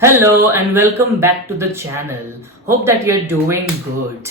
Hello and welcome back to the channel. Hope that you're doing good.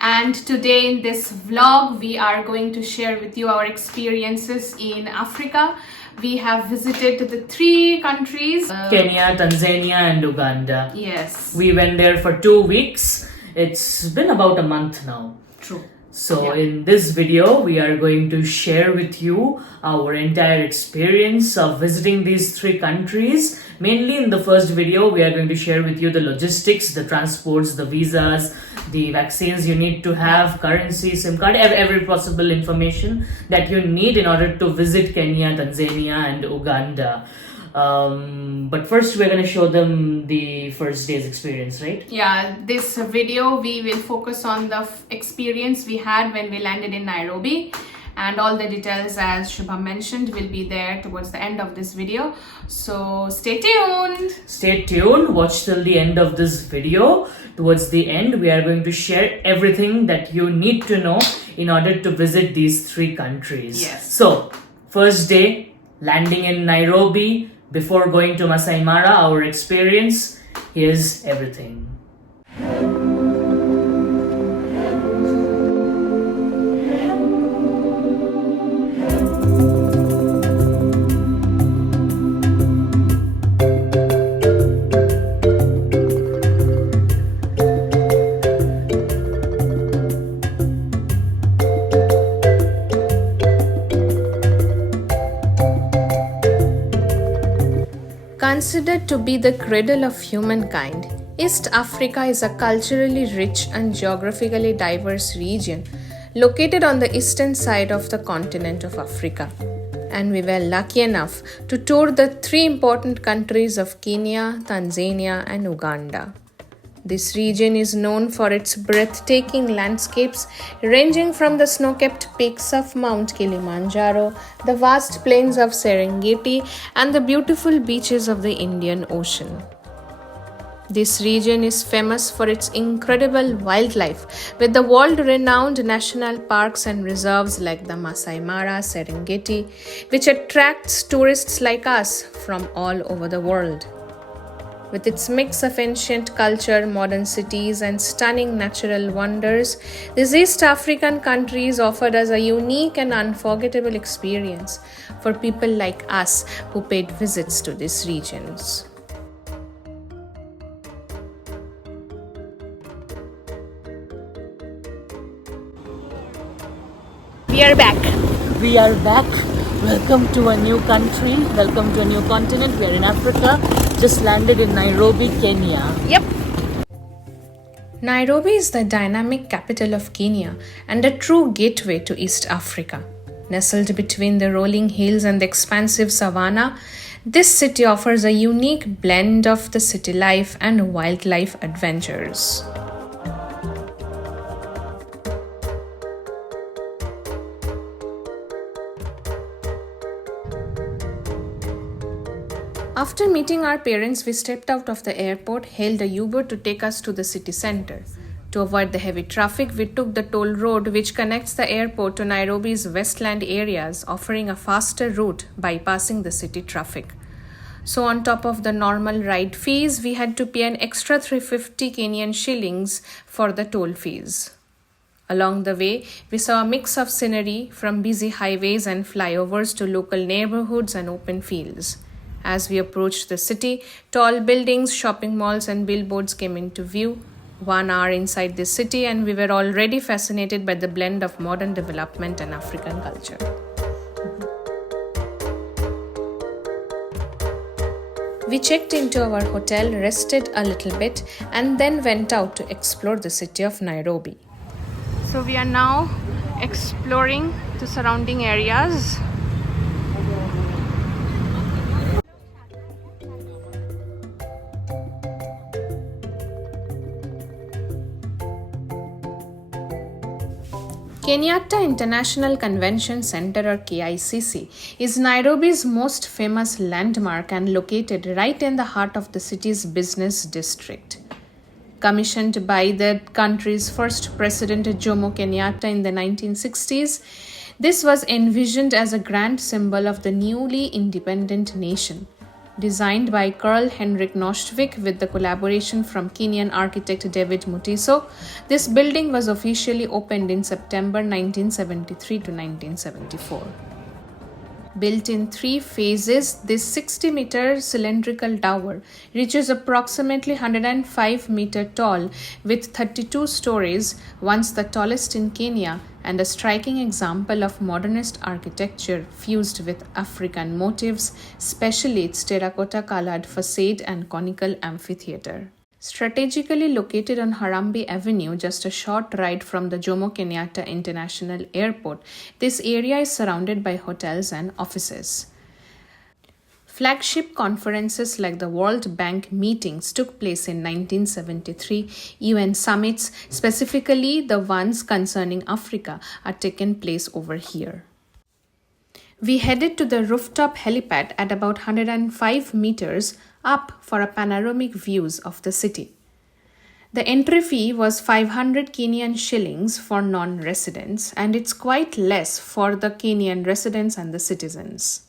And today in this vlog, we are going to share with you our experiences in Africa. We have visited the three countries. Kenya, Tanzania and Uganda. Yes. We went there for 2 weeks. It's been about a month now. True. So in this video, we are going to share with you our entire experience of visiting these three countries. Mainly in the first video, we are going to share with you the logistics, the transports, the visas, the vaccines you need to have, currency, SIM card, every possible information that you need in order to visit Kenya, Tanzania and Uganda. But first we're going to show them the first day's experience, right? Yeah, this video we will focus on the experience we had when we landed in Nairobi, and all the details, as Shubham mentioned, will be there towards the end of this video. So stay tuned. Stay tuned, watch till the end of this video. Towards the end, we are going to share everything that you need to know in order to visit these three countries. Yes. So, first day, landing in Nairobi. Before going to Masai Mara, our experience, here's everything. Considered to be the cradle of humankind, East Africa is a culturally rich and geographically diverse region located on the eastern side of the continent of Africa. And we were lucky enough to tour the three important countries of Kenya, Tanzania, and Uganda. This region is known for its breathtaking landscapes ranging from the snow-capped peaks of Mount Kilimanjaro, the vast plains of Serengeti, and the beautiful beaches of the Indian Ocean. This region is famous for its incredible wildlife, with the world-renowned national parks and reserves like the Masai Mara, Serengeti, which attracts tourists like us from all over the world. With its mix of ancient culture, modern cities, and stunning natural wonders, these East African countries offered us a unique and unforgettable experience for people like us who paid visits to these regions. We are back. We are back. Welcome to a new country. Welcome to a new continent. We are in Africa. Just landed in Nairobi, Kenya. Yep. Nairobi is the dynamic capital of Kenya and a true gateway to East Africa. Nestled between the rolling hills and the expansive savanna, this city offers a unique blend of the city life and wildlife adventures. After meeting our parents, we stepped out of the airport, hailed a Uber to take us to the city center. To avoid the heavy traffic, we took the toll road which connects the airport to Nairobi's westland areas, offering a faster route bypassing the city traffic. So on top of the normal ride fees, we had to pay an extra 350 Kenyan shillings for the toll fees. Along the way, we saw a mix of scenery from busy highways and flyovers to local neighborhoods and open fields. As we approached the city, tall buildings, shopping malls, and billboards came into view. 1 hour inside the city, and we were already fascinated by the blend of modern development and African culture. We checked into our hotel, rested a little bit, and then went out to explore the city of Nairobi. So we are now exploring the surrounding areas. Kenyatta International Convention Center, or KICC, is Nairobi's most famous landmark and located right in the heart of the city's business district. Commissioned by the country's first president Jomo Kenyatta in the 1960s, this was envisioned as a grand symbol of the newly independent nation. Designed by Karl Henrik Nostvik with the collaboration from Kenyan architect David Mutiso, this building was officially opened in September 1973 to 1974. Built in 3 phases, this 60-meter cylindrical tower reaches approximately 105 meters tall with 32 stories, once the tallest in Kenya, and a striking example of modernist architecture fused with African motifs, especially its terracotta-colored facade and conical amphitheater. Strategically located on Harambee Avenue, just a short ride from the Jomo Kenyatta International Airport, this area is surrounded by hotels and offices. Flagship conferences like the World Bank meetings took place in 1973. UN summits, specifically the ones concerning Africa, are taken place over here. We headed to the rooftop helipad at about 105 meters up for a panoramic views of the city. The entry fee was 500 Kenyan shillings for non-residents, and it's quite less for the Kenyan residents and the citizens.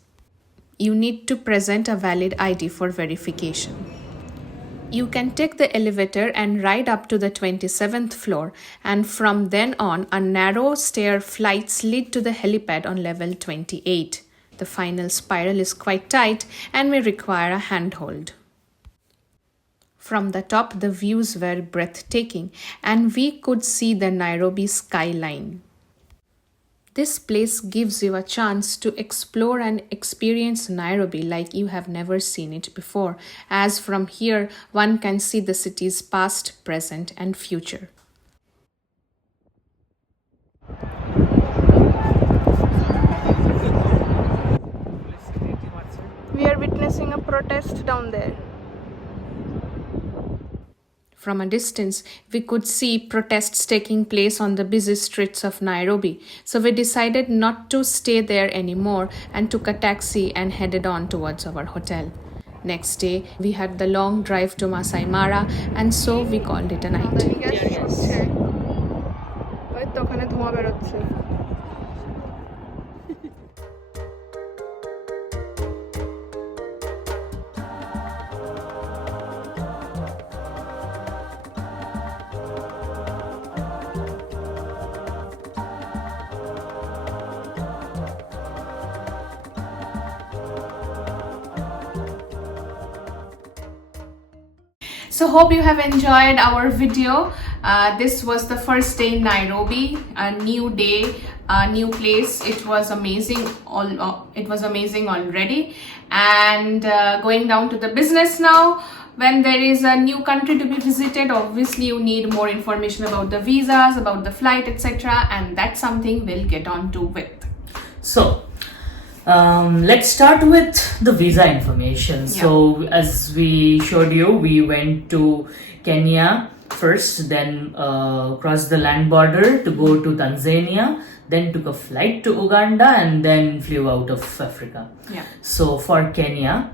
You need to present a valid ID for verification. You can take the elevator and ride up to the 27th floor, and from then on, a narrow stair flights lead to the helipad on level 28. The final spiral is quite tight and may require a handhold. From the top, the views were breathtaking, and we could see the Nairobi skyline. This place gives you a chance to explore and experience Nairobi like you have never seen it before, as from here one can see the city's past, present, and future. We are witnessing a protest down there. From a distance, we could see protests taking place on the busy streets of Nairobi, so we decided not to stay there anymore and took a taxi and headed on towards our hotel. Next day, we had the long drive to Masai Mara, and so we called it a night. So hope you have enjoyed our video. This was the first day in Nairobi, a new day, a new place. It was amazing. It was amazing already. And going down to the business now. When there is a new country to be visited, obviously you need more information about the visas, about the flight, etc. And that's something we'll get on to with. So, let's start with the visa information. Yeah. So as we showed you, we went to Kenya first, then crossed the land border to go to Tanzania, then took a flight to Uganda, and then flew out of Africa. Yeah. So for Kenya,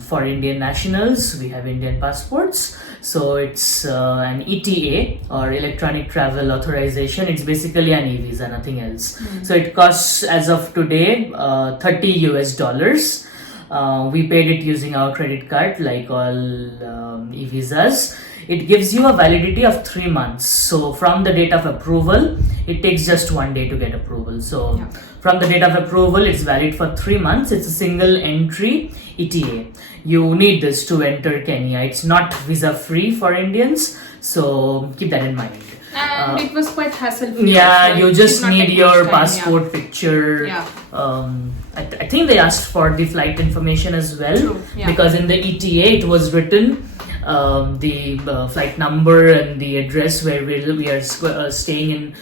for Indian nationals, we have Indian passports. So it's an ETA, or electronic travel authorization. It's basically an e-visa, nothing else. So it costs, as of today, $30 US. We paid it using our credit card, like all e-visas. It gives you a validity of 3 months. So from the date of approval, it takes just 1 day to get approval. So Yeah. from the date of approval, it's valid for 3 months. It's a single entry ETA. You need this to enter Kenya. It's not visa free for Indians. So keep that in mind. And it was quite hassle-free. Yeah, also. you It just did not need take your much time, passport picture. Yeah. I think they asked for the flight information as well. True, yeah. Because in the ETA it was written the flight number and the address where we are staying in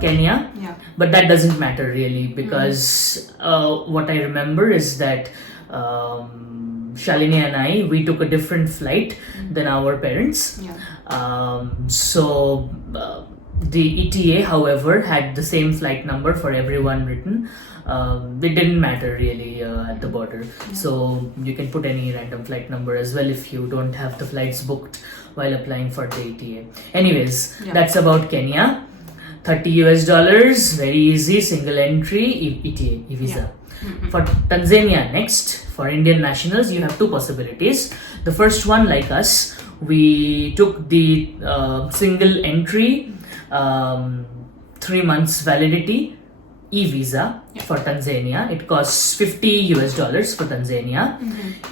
Kenya. Yeah. But that doesn't matter really, because what I remember is that Shalini and I, we took a different flight than our parents. Yeah. So the ETA, however, had the same flight number for everyone written. It didn't matter really at the border. So you can put any random flight number as well if you don't have the flights booked while applying for the ETA. Anyways, Yeah. that's about Kenya. $30 US, very easy, single entry, ETA, e-visa. Yeah. For Tanzania next, for Indian nationals, you have two possibilities. The first one, like us, we took the single entry, 3 months validity e-visa for Tanzania. It costs $50 for Tanzania.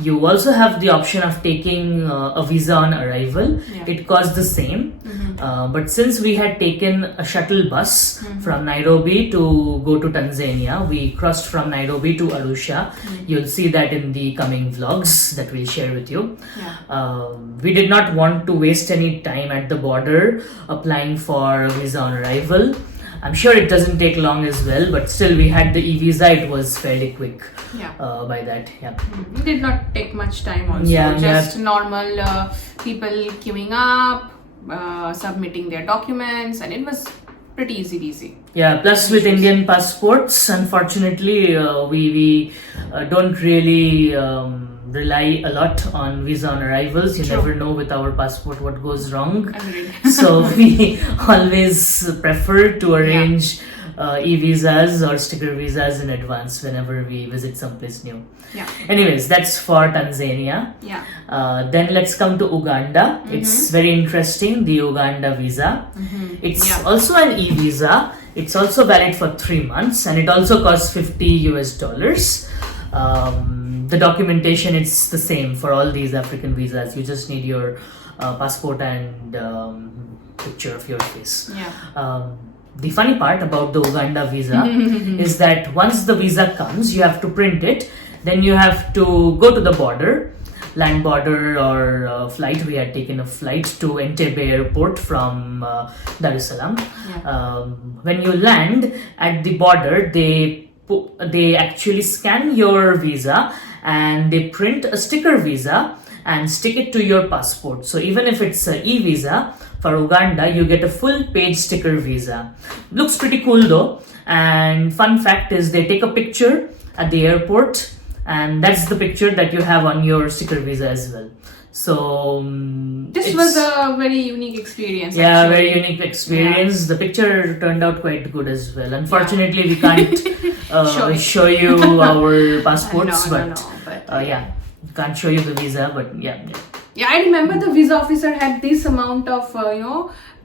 You also have the option of taking a visa on arrival. It costs the same. But since we had taken a shuttle bus from Nairobi to go to Tanzania, we crossed from Nairobi to Arusha. You'll see that in the coming vlogs that we'll share with you. We did not want to waste any time at the border applying for a visa on arrival. I'm sure it doesn't take long as well, but still we had the e-visa. It was fairly quick by that. It did not take much time also. Just normal people queuing up, submitting their documents, and it was pretty easy. Plus with Indian passports, unfortunately, we don't really rely a lot on visa on arrivals. You never know with our passport what goes wrong. So we always prefer to arrange e-visas or sticker visas in advance whenever we visit someplace new. Anyways, that's for Tanzania. Then let's come to Uganda. It's very interesting, the Uganda visa. It's also an e-visa. It's also valid for 3 months and it also costs $50. The documentation, it's the same for all these African visas. You just need your passport and picture of your face. The funny part about the Uganda visa is that once the visa comes, you have to print it. Then you have to go to the border, land border or flight. We had taken a flight to Entebbe airport from Dar es Salaam. When you land at the border, they actually scan your visa and they print a sticker visa and stick it to your passport. So even if it's an e-visa, for Uganda, you get a full page sticker visa. Looks pretty cool though. And fun fact is they take a picture at the airport and that's the picture that you have on your sticker visa as well. So this was a very unique experience. Very unique experience. The picture turned out quite good as well. Unfortunately, we can't show you our passports, but can't show you the visa. But I remember the visa officer had this amount of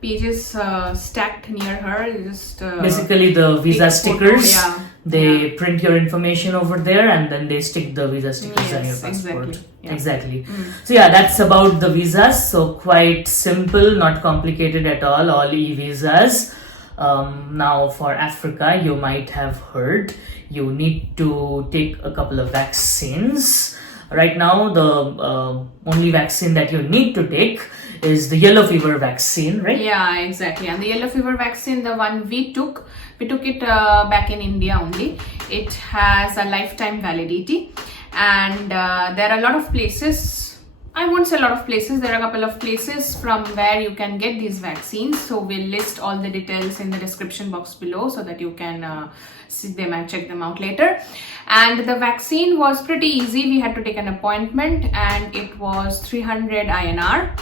pages stacked near her. Just basically the visa stickers. They print your information over there and then they stick the visa stickers on your passport. Exactly. So that's about the visas. So quite simple, not complicated at all e-visas. Now for Africa, you might have heard you need to take a couple of vaccines. Right now, the only vaccine that you need to take is the yellow fever vaccine, right? Yeah, exactly. And the yellow fever vaccine, the one we took it back in India only. It has a lifetime validity, and there are a lot of places. I won't say a lot of places. There are a couple of places from where you can get these vaccines. So we'll list all the details in the description box below so that you can see them and check them out later. And the vaccine was pretty easy. We had to take an appointment and it was 300 INR.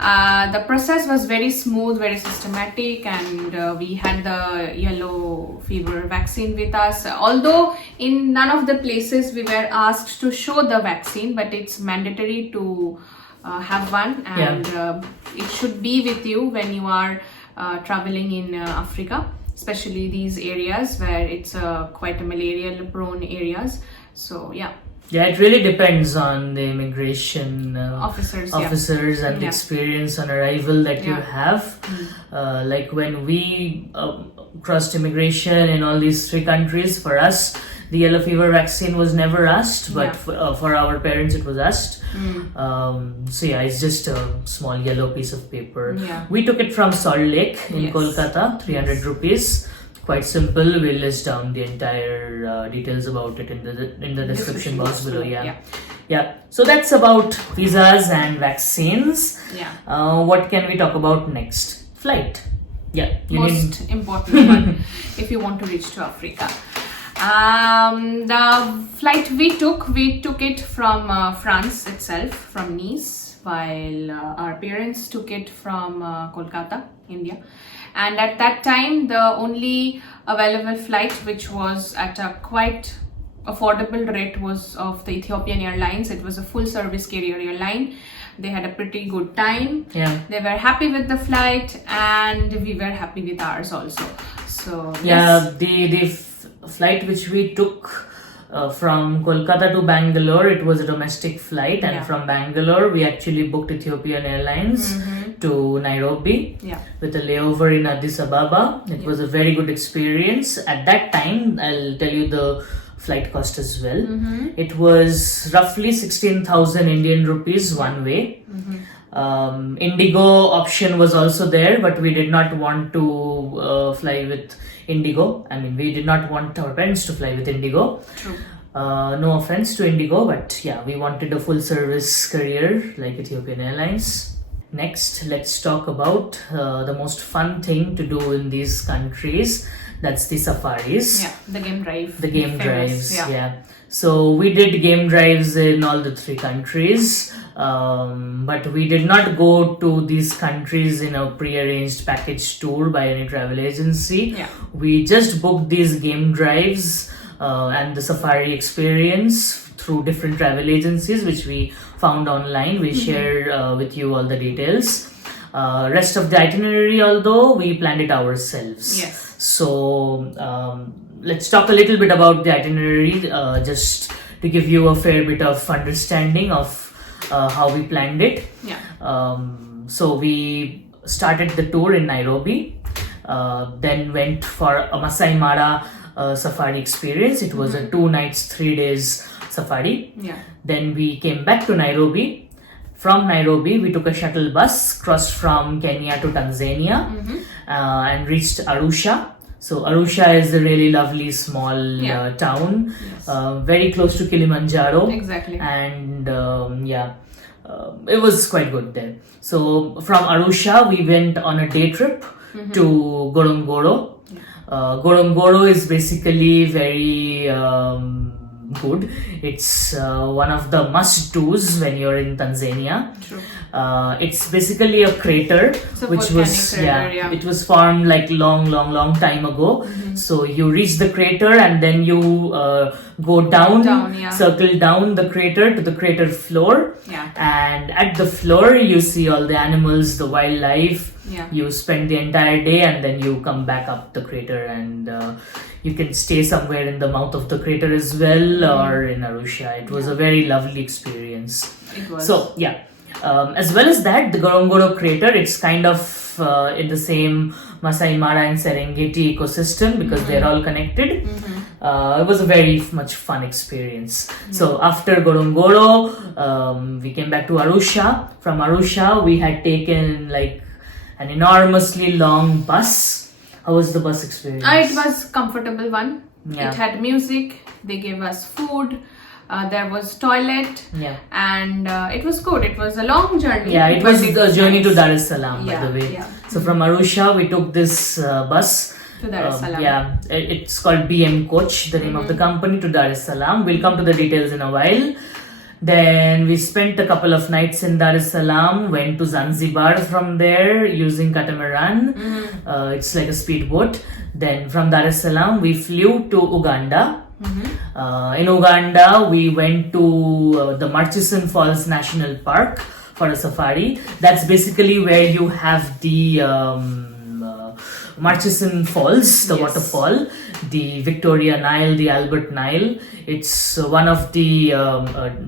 The process was very smooth, very systematic, and we had the yellow fever vaccine with us. Although in none of the places we were asked to show the vaccine, but it's mandatory to have one, and it should be with you when you are traveling in Africa, especially these areas where it's quite a malarial prone areas. So it really depends on the immigration officers and the experience on arrival that you have. Like when we crossed immigration in all these 3 countries, for us, the yellow fever vaccine was never asked, but for our parents it was asked. It's just a small yellow piece of paper. We took it from Salt Lake in Kolkata, 300 rupees. Quite simple. We'll list down the entire details about it in the description box below. So that's about visas and vaccines. What can we talk about next? Flight. Most important one if you want to reach to Africa. The flight we took it from France itself, from Nice, while our parents took it from Kolkata, India. And at that time, the only available flight, which was at a quite affordable rate was of the Ethiopian Airlines. It was a full service carrier airline. They had a pretty good time. Yeah. They were happy with the flight, and we were happy with ours also. So yeah, the flight which we took from Kolkata to Bangalore, it was a domestic flight, and from Bangalore we actually booked Ethiopian Airlines to Nairobi with a layover in Addis Ababa. It was a very good experience. At that time, I'll tell you the flight cost as well. It was roughly 16,000 Indian rupees one way. Indigo option was also there, but we did not want to fly with Indigo. I mean, we did not want our parents to fly with Indigo. True. No offense to Indigo, but yeah, we wanted a full service career like Ethiopian Airlines. Next, let's talk about the most fun thing to do in these countries. That's the safaris. Yeah, the game drive. The game drives, yeah. So we did game drives in all the three countries, but we did not go to these countries in a pre-arranged package tour by any travel agency. Yeah. We just booked these game drives and the safari experience through different travel agencies which we found online. We share with you all the details. Rest of the itinerary, although we planned it ourselves. Yes. So let's talk a little bit about the itinerary, just to give you a fair bit of understanding of how we planned it. Yeah. So we started the tour in Nairobi, then went for a Masai Mara safari experience. It was a 2 nights, 3 days safari. Yeah. Then we came back to Nairobi. From Nairobi, we took a shuttle bus, crossed from Kenya to Tanzania, and reached Arusha. So Arusha is a really lovely small town, very close to Kilimanjaro. Exactly. And it was quite good there. So from Arusha, we went on a day trip to Ngorongoro. Ngorongoro is basically very good. It's one of the must-dos when you're in Tanzania. True. It's basically a crater, which was it was formed like long time ago. So you reach the crater and then you go down, circle down the crater to the crater floor, and at the floor you see all the animals, the wildlife. You spend the entire day and then you come back up the crater, and you can stay somewhere in the mouth of the crater as well, or in Arusha. It was a very lovely experience. It was. So as well as that, the Ngorongoro crater, it's kind of in the same Masai Mara and Serengeti ecosystem because they're all connected. It was a very much fun experience. So after Ngorongoro, we came back to Arusha. From Arusha, we had taken like an enormously long bus. How was the bus experience? It was comfortable one. Yeah. It had music. They gave us food. There was toilet. And it was good. It was a long journey. Yeah, it was a journey to Dar es Salaam, by the way. So from Arusha, we took this bus to Dar es Salaam. It's called BM Coach, the name of the company, to Dar es Salaam. We'll come to the details in a while. Then we spent a couple of nights in Dar es Salaam, went to Zanzibar from there using catamaran. It's like a speedboat. Then from Dar es Salaam, we flew to Uganda. In Uganda, we went to the Murchison Falls National Park for a safari. That's basically where you have the Murchison Falls, the waterfall, the Victoria Nile, the Albert Nile. It's one of the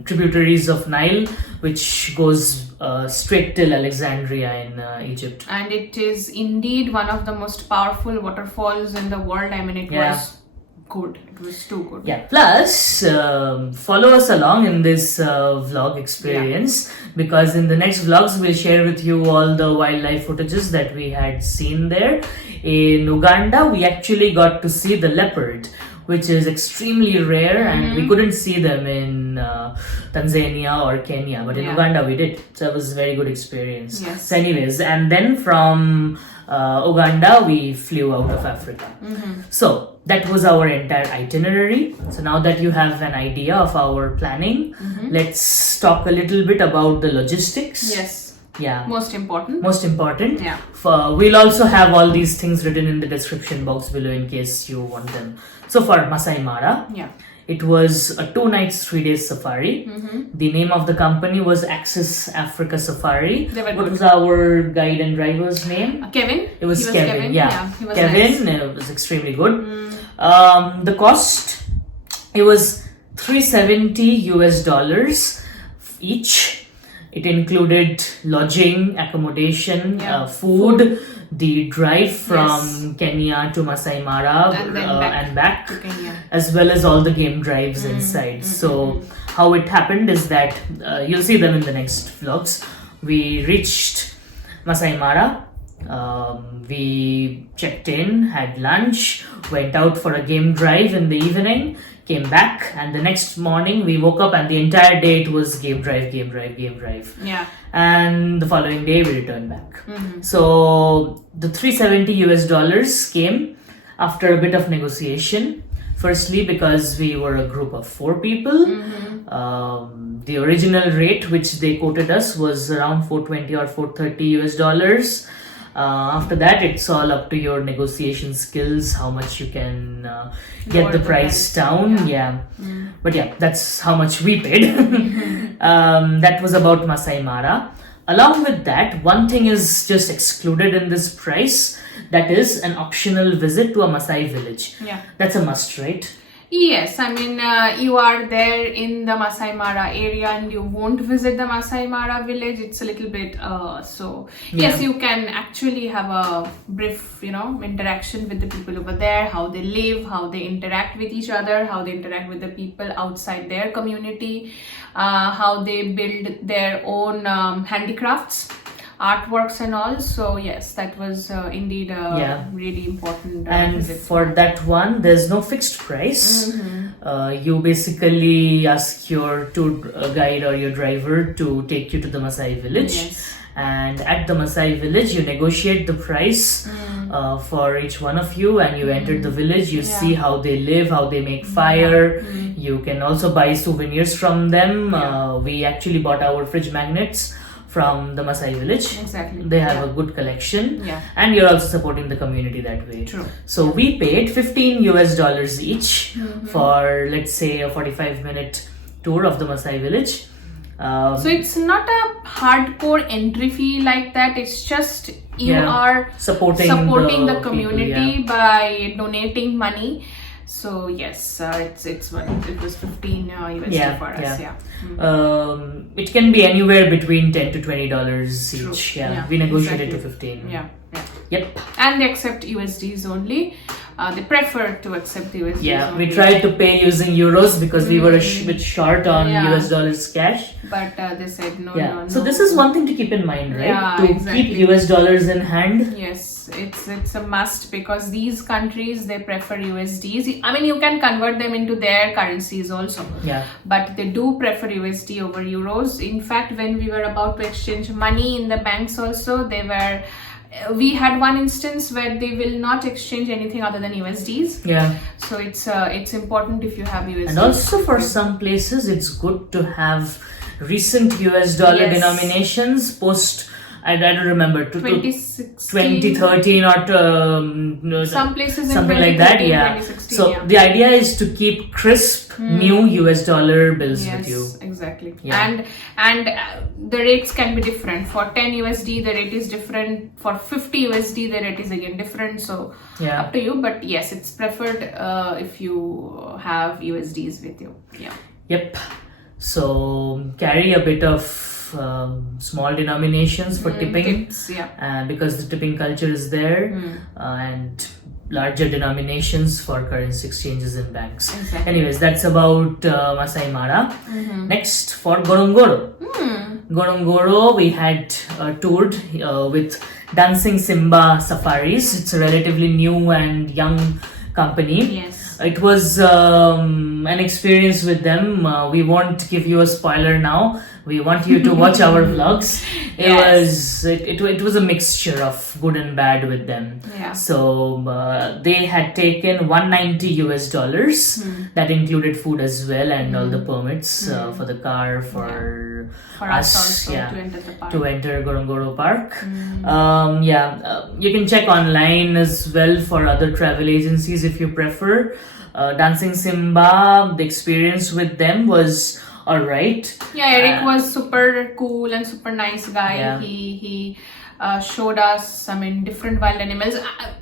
tributaries of Nile, which goes straight till Alexandria in Egypt. And it is indeed one of the most powerful waterfalls in the world. I mean, it was good. It was too good. Yeah. Plus, follow us along in this vlog experience, because in the next vlogs we'll share with you all the wildlife footages that we had seen there. In Uganda, we actually got to see the leopard, which is extremely rare, and we couldn't see them in Tanzania or Kenya, but in Uganda we did. So it was a very good experience. So anyways, and then from Uganda we flew out of Africa. So that was our entire itinerary. So now that you have an idea of our planning, let's talk a little bit about the logistics. Yeah. Most important. Yeah. We'll also have all these things written in the description box below in case you want them. So for Masai Mara, It was a 2 nights, 3 days safari. The name of the company was Access Africa Safari. What was our guide and driver's name? Kevin. It was Kevin. Yeah, he was Kevin. nice. It was extremely good. The cost, it was $370 each. It included lodging, accommodation, food, the drive from Kenya to Masai Mara and back, to Kenya, as well as all the game drives inside. So how it happened is that you'll see them in the next vlogs. We reached Masai Mara. We checked in, had lunch, went out for a game drive in the evening, came back, and the next morning we woke up and the entire day it was game drive. Yeah. And the following day we returned back. So the $370 came after a bit of negotiation. Firstly, because we were a group of 4 people. The original rate which they quoted us was around $420 or $430. After that, it's all up to your negotiation skills, how much you can get the price down. But yeah, that's how much we paid. That was about Masai Mara. Along with that, one thing is just excluded in this price. That is an optional visit to a Masai village. That's a must, right? Yes, I mean, you are there in the Masai Mara area and you won't visit the Masai Mara village. It's a little bit, yes, you can actually have a brief, interaction with the people over there, how they live, how they interact with each other, how they interact with the people outside their community, how they build their own handicrafts, artworks and all. So yes, that was indeed a really important and visit. For that one, there's no fixed price. You basically ask your tour guide or your driver to take you to the Masai village, and at the Masai village you negotiate the price for each one of you, and you enter the village. You see how they live, how they make fire. You can also buy souvenirs from them. We actually bought our fridge magnets from the Masai village. Exactly. They have a good collection, and you're also supporting the community that way. True. So we paid $15 each for, let's say, a 45-minute tour of the Masai village. So it's not a hardcore entry fee like that. It's just you are supporting the community by donating money. So yes, it was 15 USD for us. It can be anywhere between $10 to $20 each. We negotiated to 15. Yep. And they accept USDs only. They prefer to accept the USDs only. We tried to pay using euros because we were a bit short on US dollars cash. But they said no. So this is one thing to keep in mind, right? To exactly. keep US dollars in hand. Yes, it's a must, because these countries, they prefer USDs. I mean, you can convert them into their currencies also. But they do prefer USD over euros. In fact, when we were about to exchange money in the banks also, we had one instance where they will not exchange anything other than USDs. So it's important if you have USDs. And also for some places, it's good to have recent US dollar denominations post. I don't remember, 2013 or some places in something like that. 2016, so the idea is to keep crisp new US dollar bills with you. Exactly. And the rates can be different. For 10 USD the rate is different. For 50 USD the rate is again different. So up to you. But yes, it's preferred if you have USDs with you. Yep. So carry a bit of small denominations for tipping, tips, because the tipping culture is there, and larger denominations for currency exchanges in banks. Anyways, that's about Masai Mara. Next, for Ngorongoro. Ngorongoro, we had toured with Dancing Simba Safaris. It's a relatively new and young company. It was an experience with them. We won't give you a spoiler now. We want you to watch our vlogs. Yes. It was a mixture of good and bad with them. Yeah. So they had taken $190. That included food as well, and all the permits for the car for us also yeah, to enter the park. to enter Ngorongoro Park. You can check online as well for other travel agencies if you prefer. Dancing Simba, the experience with them was alright. Yeah, Eric was super cool and super nice guy. Yeah. He showed us, different wild animals.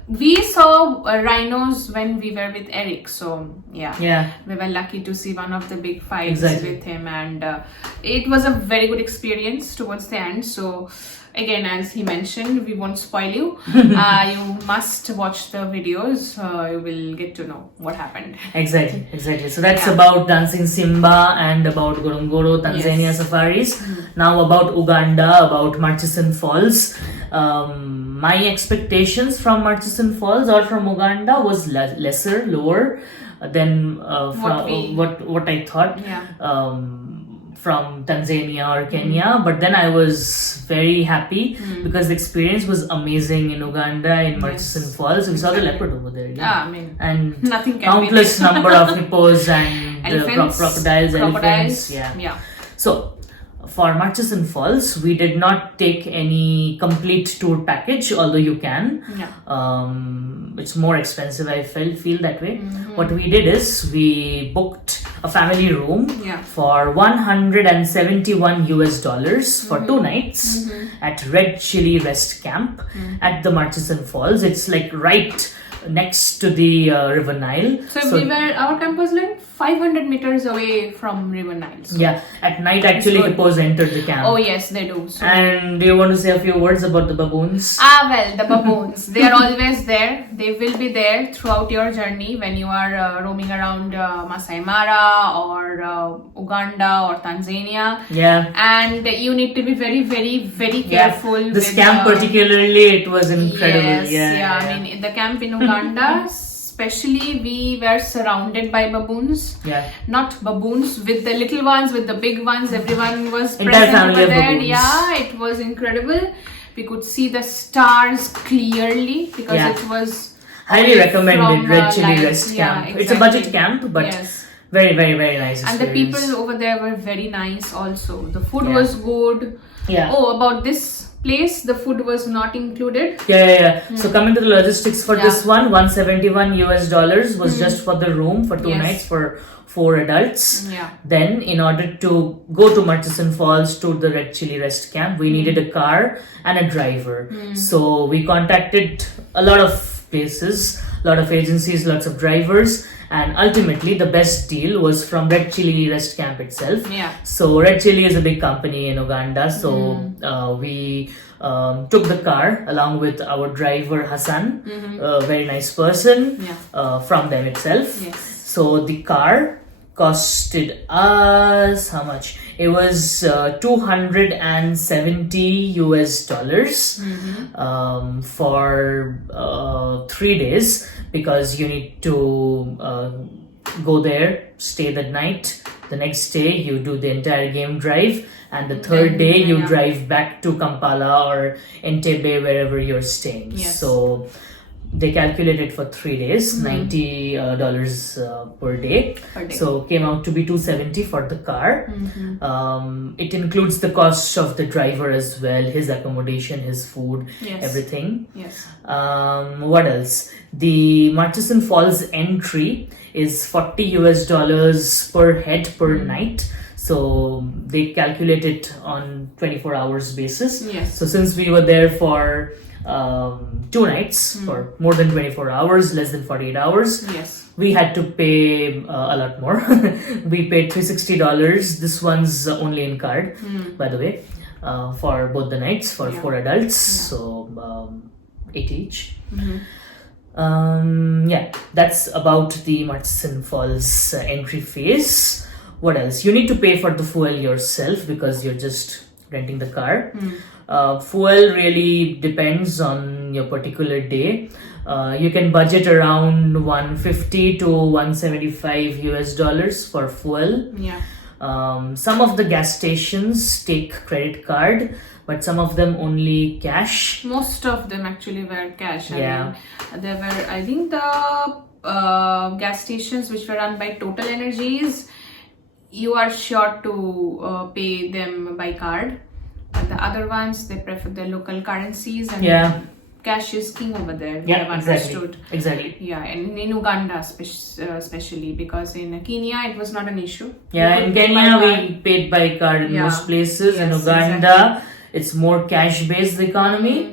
We saw rhinos when we were with Eric, so yeah, we were lucky to see one of the big fights with him, and it was a very good experience towards the end. So again, as he mentioned, we won't spoil you. You must watch the videos. You will get to know what happened. Exactly. So that's about Dancing Simba and about Ngorongoro, Tanzania safaris. Now about Uganda, about Murchison Falls. My expectations from Murchison Falls or from Uganda was lower than what I thought. From Tanzania or Kenya, but then I was very happy because the experience was amazing in Uganda, in Murchison Falls. We saw the leopard over there, and nothing countless number of hippos and crocodiles, elephants. So for Murchison Falls, we did not take any complete tour package, although you can. It's more expensive, I feel that way. What we did is we booked a family room for $171 for 2 nights at Red Chili Rest Camp at the Murchison Falls. It's like right next to the River Nile. So our camp was like 500 meters away from River Nile. So at night actually hippos entered the camp. Oh yes, they do. So. And do you want to say a few words about the baboons? Well, the baboons, they are always there. They will be there throughout your journey when you are roaming around Masai Mara or Uganda or Tanzania. And you need to be very, very, very careful. This camp particularly, it was incredible. The camp in Uganda, especially, we were surrounded by baboons. Not baboons, with the little ones, with the big ones. Everyone was present over there. It was incredible. We could see the stars clearly because it was highly recommended. Red Chili Rest Camp. It's a budget camp, but very, very, very nice experience. And the people over there were very nice also. The food was good. About this place, the food was not included. So coming to the logistics for this one, $171 was just for the room for 2 nights for 4 adults. Then in order to go to Murchison Falls to the Red Chili Rest Camp, we needed a car and a driver. So we contacted a lot of places, a lot of agencies, lots of drivers, and ultimately the best deal was from Red Chili Rest Camp itself. So Red Chili is a big company in Uganda, so we took the car along with our driver Hassan, a very nice person from them itself. So the car costed us how much? It was $270 for 3 days, because you need to go there, stay the night. The next day you do the entire game drive, and the third day you drive back to Kampala or Entebbe, wherever you're staying. So they calculated for 3 days, $90 per day. So came out to be $270 for the car. It includes the cost of the driver as well, his accommodation, his food, everything. What else? The Murchison Falls entry is $40 per head per night. So they calculate it on 24 hours basis. So since we were there for 2 nights, for more than 24 hours, less than 48 hours, we had to pay a lot more. We paid $360. This one's only in card, by the way, for both the nights for 4 adults. So 80 each. That's about the Murchison Falls entry phase. What else? You need to pay for the fuel yourself because you're just renting the car. Fuel really depends on your particular day. You can budget around $150 to $175 for fuel. Some of the gas stations take credit card, but some of them only cash. Most of them actually were cash. Yeah. There were, I think, the gas stations which were run by Total Energies, you are sure to pay them by card. But the other ones, they prefer the local currencies, and cash is king over there. We have understood. Exactly. Yeah, and in Uganda especially, because in Kenya it was not an issue. Yeah, in Kenya we paid by card in most places. Yes, in Uganda, it's more cash-based economy.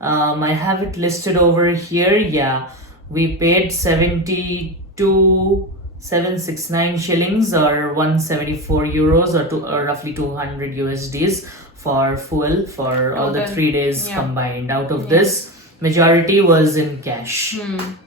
I have it listed over here. Yeah, we paid 769 shillings or 174 euros or roughly 200 USDs for fuel for all the 3 days combined. Out of this, majority was in cash.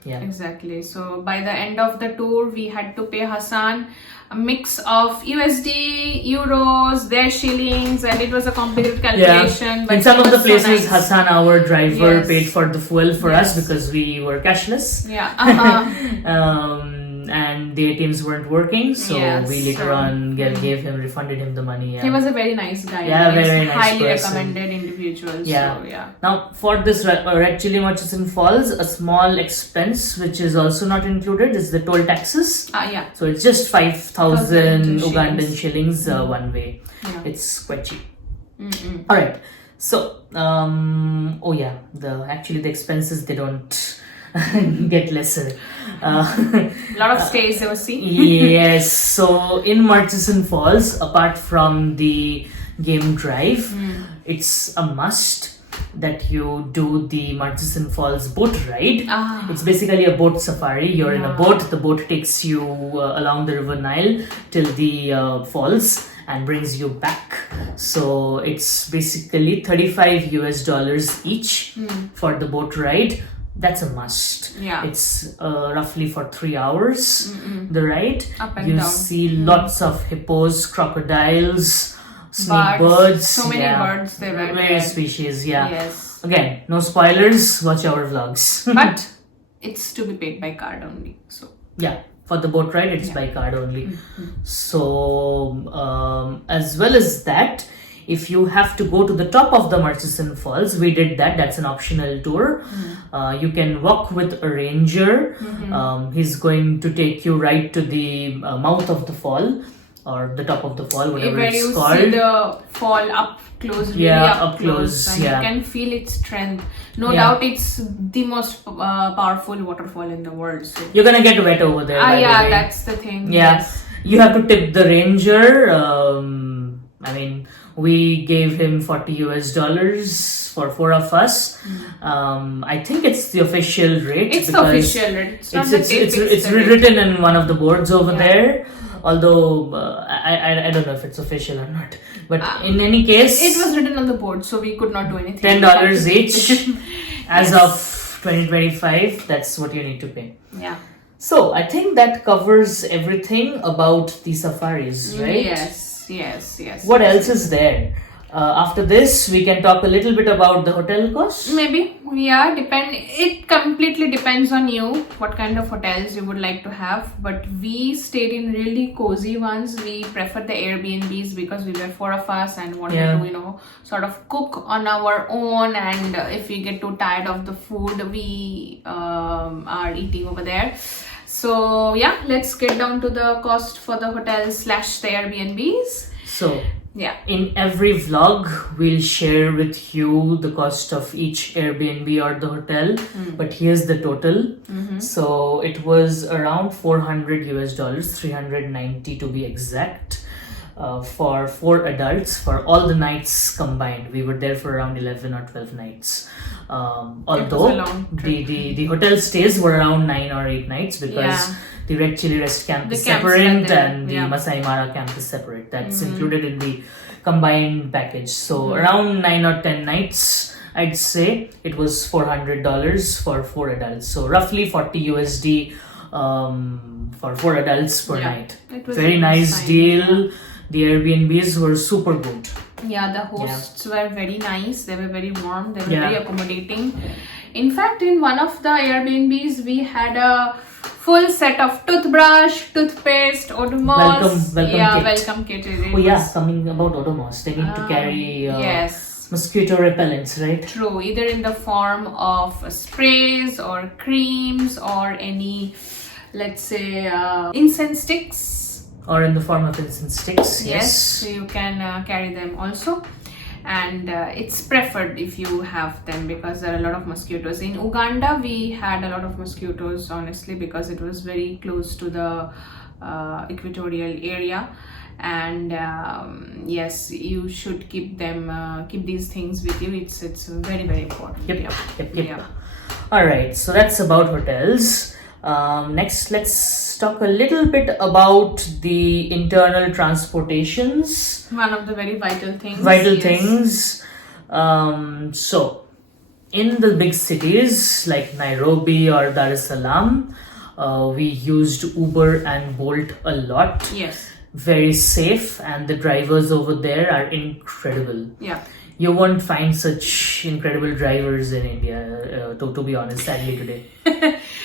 Yeah, exactly. So by the end of the tour, we had to pay Hassan a mix of USD, euros, their shillings, and it was a complicated calculation. Yeah. But in some of the places, so nice. Hassan, our driver, paid for the fuel for us because we were cashless. Yeah. And the ATMs weren't working, so we later on refunded him the money. He was a very nice guy. Yeah, very nice highly person. recommended individual. Yeah. So, yeah. Now, for this Red Chilli Murchison Falls, a small expense which is also not included is the toll taxes. Yeah. So it's just 5,000 Ugandan shillings one way. Yeah. It's quite cheap. All right. So, the expenses, they don't get lesser. A lot of stays they will see. Yes. So in Murchison Falls, apart from the game drive, it's a must that you do the Murchison Falls boat ride. It's basically a boat safari. You're in a boat. The boat takes you along the River Nile till the falls and brings you back. So it's basically $35 US each for the boat ride. That's a must. Yeah. It's roughly for 3 hours, the ride. Up and you down. see lots of hippos, crocodiles, snake birds. So many birds there were. Various species, Yes. Again, no spoilers, watch our vlogs. But it's to be paid by card only. So yeah, for the boat ride, it's by card only. So, as well as that, if you have to go to the top of the Murchison Falls, we did that. That's an optional tour. You can walk with a ranger. He's going to take you right to the mouth of the fall or the top of the fall, whatever where it's you called. see the fall up close, really up close, and you yeah. can feel its strength. No doubt, it's the most powerful waterfall in the world. So. You're gonna get wet over there. by the way. That's the thing. Yeah, Yes. You have to tip the ranger. We gave him $40 for 4 of us. I think it's the official rate. It's the official rate. It's not the tip, it's the rate. written in one of the boards over there. Although I don't know if it's official or not. But in any case, it was written on the board, so we could not do anything. $10 each. As of 2025, that's what you need to pay. Yeah. So I think that covers everything about the safaris, right? Yes. What else is there? After this, we can talk a little bit about the hotel costs. Maybe, yeah. It completely depends on you what kind of hotels you would like to have. But we stayed in really cozy ones. We preferred the Airbnbs because we were 4 of us and wanted to, sort of cook on our own. And if we get too tired of the food, we are eating over there. So yeah, let's get down to the cost for the hotels / the Airbnbs. So yeah, in every vlog, we'll share with you the cost of each Airbnb or the hotel. But here's the total. So it was around $400 $390 to be exact. For 4 adults for all the nights combined. We were there for around 11 or 12 nights. Although the hotel stays were around 9 or 8 nights because the Red Chilli Rest Camp is separate and the Masai Mara camp is separate. That's included in the combined package. So around 9 or 10 nights, I'd say it was $400 for 4 adults. So roughly $40 for 4 adults per night. Very nice deal. The Airbnbs were super good. Yeah, the hosts were very nice. They were very warm. They were very accommodating. In fact, in one of the Airbnbs, we had a full set of toothbrush, toothpaste, Odomos. Welcome kit. Welcome kit. Oh yeah, coming about Odomos. They need to carry yes. mosquito repellents, right? True, either in the form of sprays or creams or any, let's say, incense sticks. Or in the form of incense sticks, yes. So you can carry them also. And it's preferred if you have them because there are a lot of mosquitoes. In Uganda, we had a lot of mosquitoes, honestly, because it was very close to the equatorial area. And yes, you should keep these things with you. It's very, very important. Yep. All right, so that's about hotels. Next, let's talk a little bit about the internal transportations. One of the very vital things. Things. So, in the big cities like Nairobi or Dar es Salaam, we used Uber and Bolt a lot. Yes. Very safe, and the drivers over there are incredible. Yeah. You won't find such incredible drivers in India, to be honest, sadly today.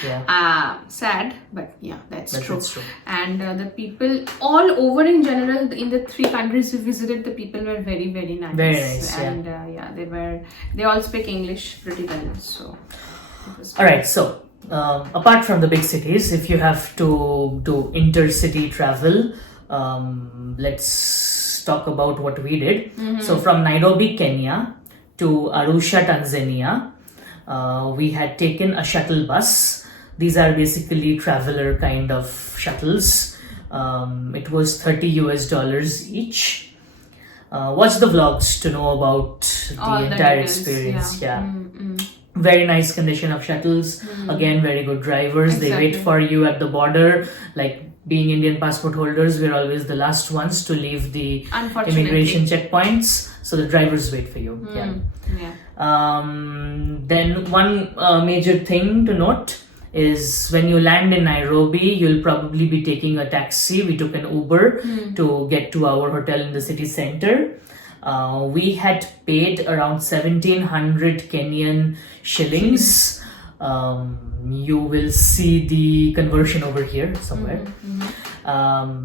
Yeah. Sad, but yeah, that's true. That's true. And the people all over in general, in the 3 countries we visited, the people were very, very nice. Very nice, and they all speak English pretty well. So it was all right, so apart from the big cities, if you have to do intercity travel, let's talk about what we did. So from Nairobi, Kenya to Arusha, Tanzania, we had taken a shuttle bus. These are basically traveler kind of shuttles. It was $30 each. Watch the vlogs to know about the entire experience. Very nice condition of shuttles. Again, very good drivers. They wait for you at the border. Like, being Indian passport holders, we're always the last ones to leave the immigration checkpoints. So the drivers wait for you. Then one major thing to note is when you land in Nairobi, you'll probably be taking a taxi. We took an Uber to get to our hotel in the city center. We had paid around 1,700 Kenyan shillings. You will see the conversion over here somewhere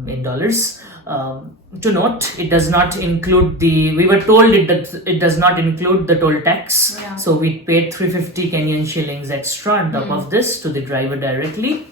in dollars. To note, it does not include we were told it does not include the toll tax. So we paid 350 Kenyan shillings extra on top of this to the driver directly.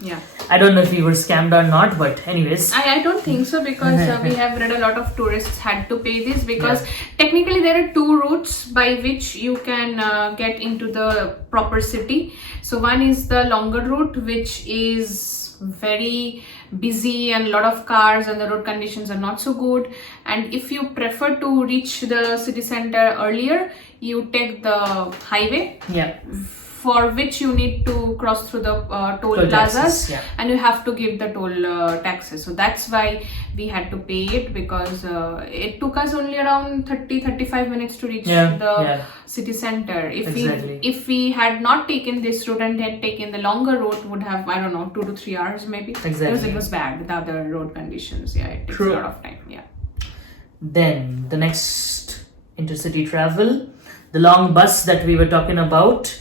I don't know if we were scammed or not, but anyways. I don't think so, because we have read a lot of tourists had to pay this, because technically there are 2 routes by which you can get into the proper city. So one is the longer route, which is very busy and a lot of cars, and the road conditions are not so good. And if you prefer to reach the city center earlier, you take the highway, for which you need to cross through the toll plazas, and you have to give the toll taxes. So that's why we had to pay it, because it took us only around 30-35 minutes to reach the city center. If we had not taken this route and had taken the longer route, would have, I don't know, 2 to 3 hours maybe. Because it was bad, the other road conditions. It takes a lot of time. Then the next intercity travel, the long bus that we were talking about.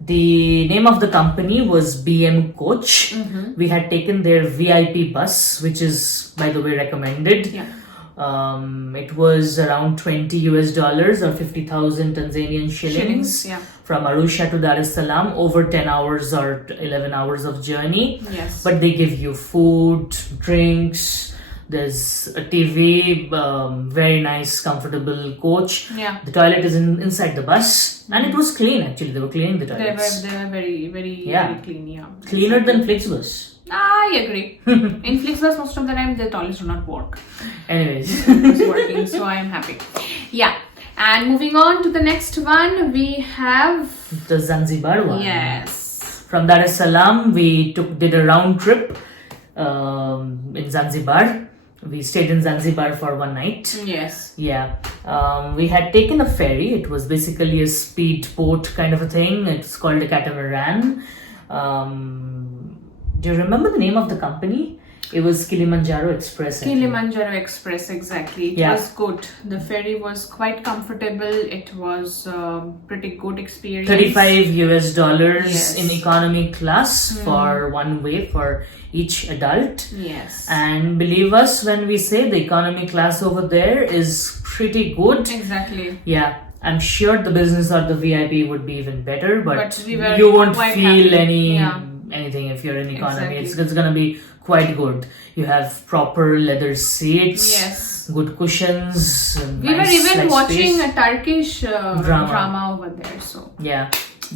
The name of the company was BM Coach. We had taken their VIP bus, which is, by the way, recommended. It was around $20 or 50,000 Tanzanian shillings from Arusha to Dar es Salaam, over 10 hours or 11 hours of journey. But they give you food, drinks. There's a TV, very nice, comfortable coach. The toilet is inside the bus, and it was clean. Actually, they were cleaning the toilets. They were very, very clean. Cleaner than Flixbus. I agree. In Flixbus, most of the time the toilets do not work. Anyways, it's working, so I am happy. And moving on to the next one, we have the Zanzibar one. Yes. From Dar es Salaam, we did a round trip in Zanzibar. We stayed in Zanzibar for one night. We had taken a ferry. It was basically a speedboat kind of a thing. It's called a catamaran. Do you remember the name of the company? It was Kilimanjaro Express. I think. Kilimanjaro Express, exactly. It Yeah. was good. The ferry was quite comfortable. It was pretty good experience. $35 Yes. in economy class for one way for each adult. Yes. And believe us when we say the economy class over there is pretty good. Exactly. Yeah, I'm sure the business or the VIP would be even better, but we were you won't quite feel happy. anything if you're in economy. Exactly. It's gonna be quite good. You have proper leather seats, Yes. good cushions. We were even like, watching space. a Turkish Drama. drama over there. So Yeah,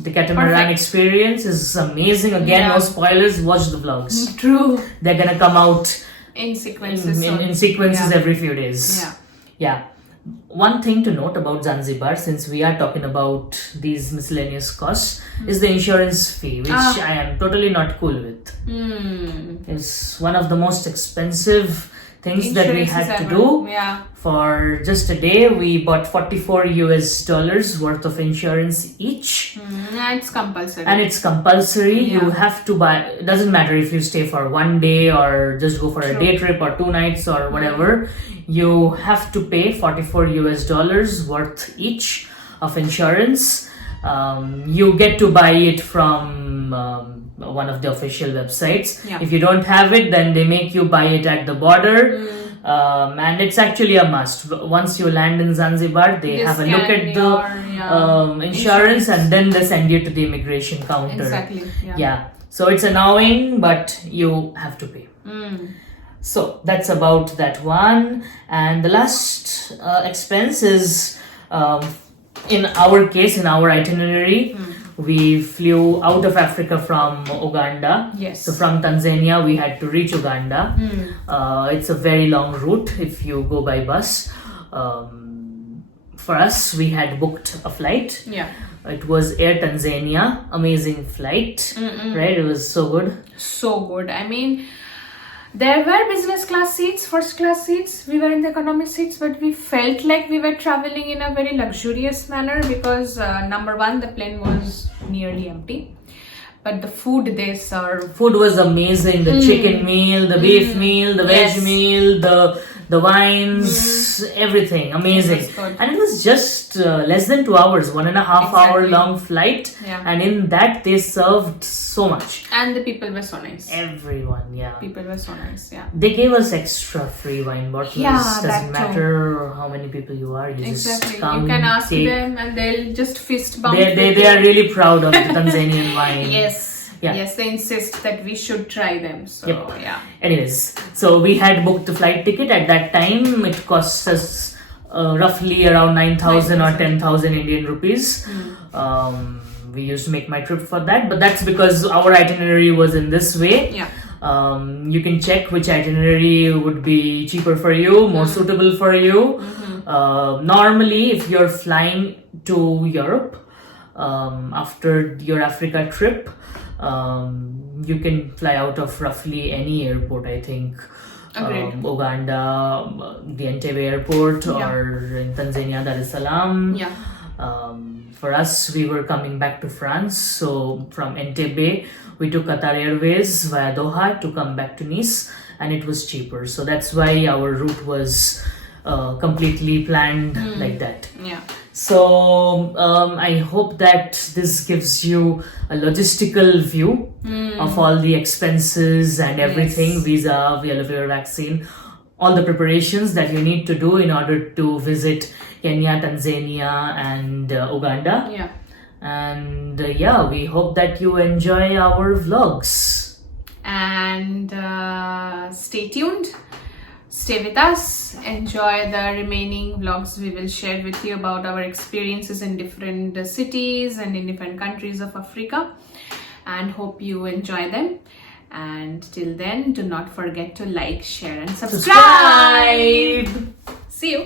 the catamaran Perfect. experience is amazing. Again, Yeah. no spoilers. Watch the vlogs. true. They're gonna come out In sequences. in sequences Yeah. every few days. Yeah. Yeah. One thing to note about Zanzibar, since we are talking about these miscellaneous costs, is the insurance fee, which I am totally not cool with. It's one of the most expensive things that we had to do. Yeah. For just a day, we bought $44 worth of insurance each. Yeah, it's compulsory. And it's compulsory. You Yeah. have to buy. It doesn't matter if you stay for one day or just go for a True. day trip or 2 nights or whatever. You have to pay $44 worth each of insurance. You get to buy it from one of the official websites. Yeah. If you don't have it, then they make you buy it at the border. And it's actually a must. Once you land in Zanzibar, they have a look at the insurance and then they send you to the immigration counter. Exactly. Yeah. So it's annoying, but you have to pay. So that's about that one. And the last expense is, in our case, in our itinerary, we flew out of Africa from Uganda. Yes. So from Tanzania, we had to reach Uganda. It's a very long route if you go by bus. For us, we had booked a flight. Yeah. It was Air Tanzania. Amazing flight. Right? It was so good. So good. I mean, there were business class seats, first class seats. We were in the economy seats, but we felt like we were traveling in a very luxurious manner because number one, the plane was nearly empty. But the food they serve. Food was amazing. The chicken meal, the beef meal, the veg Yes. meal, the wines, everything amazing. It was good. And it was just less than 2 hours, 1.5 hour long flight. Yeah. And in that they served so much. And the people were so nice. Everyone, yeah. People were so nice, yeah. They gave us extra free wine bottles. Yeah, Doesn't that too. matter how many people you are. You Exactly. just come, You can ask take. them and they'll just fist bump. They are really proud of the Tanzanian wine. Yes. Yeah. Yes, they insist that we should try them. So, Yep. yeah. Anyways, so we had booked the flight ticket. At that time, it cost us roughly around 9,000 or 10,000 Indian rupees. We used to make my trip for that, but that's because our itinerary was in this way. Yeah. You can check which itinerary would be cheaper for you, more suitable for you. Normally, if you're flying to Europe after your Africa trip, you can fly out of roughly any airport, I think. Agreed. Uganda, the Entebbe airport, or in Tanzania, Dar es Salaam. Yeah. For us, we were coming back to France, so from Entebbe, we took Qatar Airways via Doha to come back to Nice, and it was cheaper. So that's why our route was completely planned like that. Yeah. So I hope that this gives you a logistical view of all the expenses and everything, visa, VLFA vaccine, all the preparations that you need to do in order to visit Kenya, Tanzania, and Uganda. Yeah. And yeah, we hope that you enjoy our vlogs. And stay tuned. Stay with us. Enjoy the remaining vlogs we will share with you about our experiences in different cities and in different countries of Africa. And hope you enjoy them. And till then, do not forget to like, share, and subscribe. See you.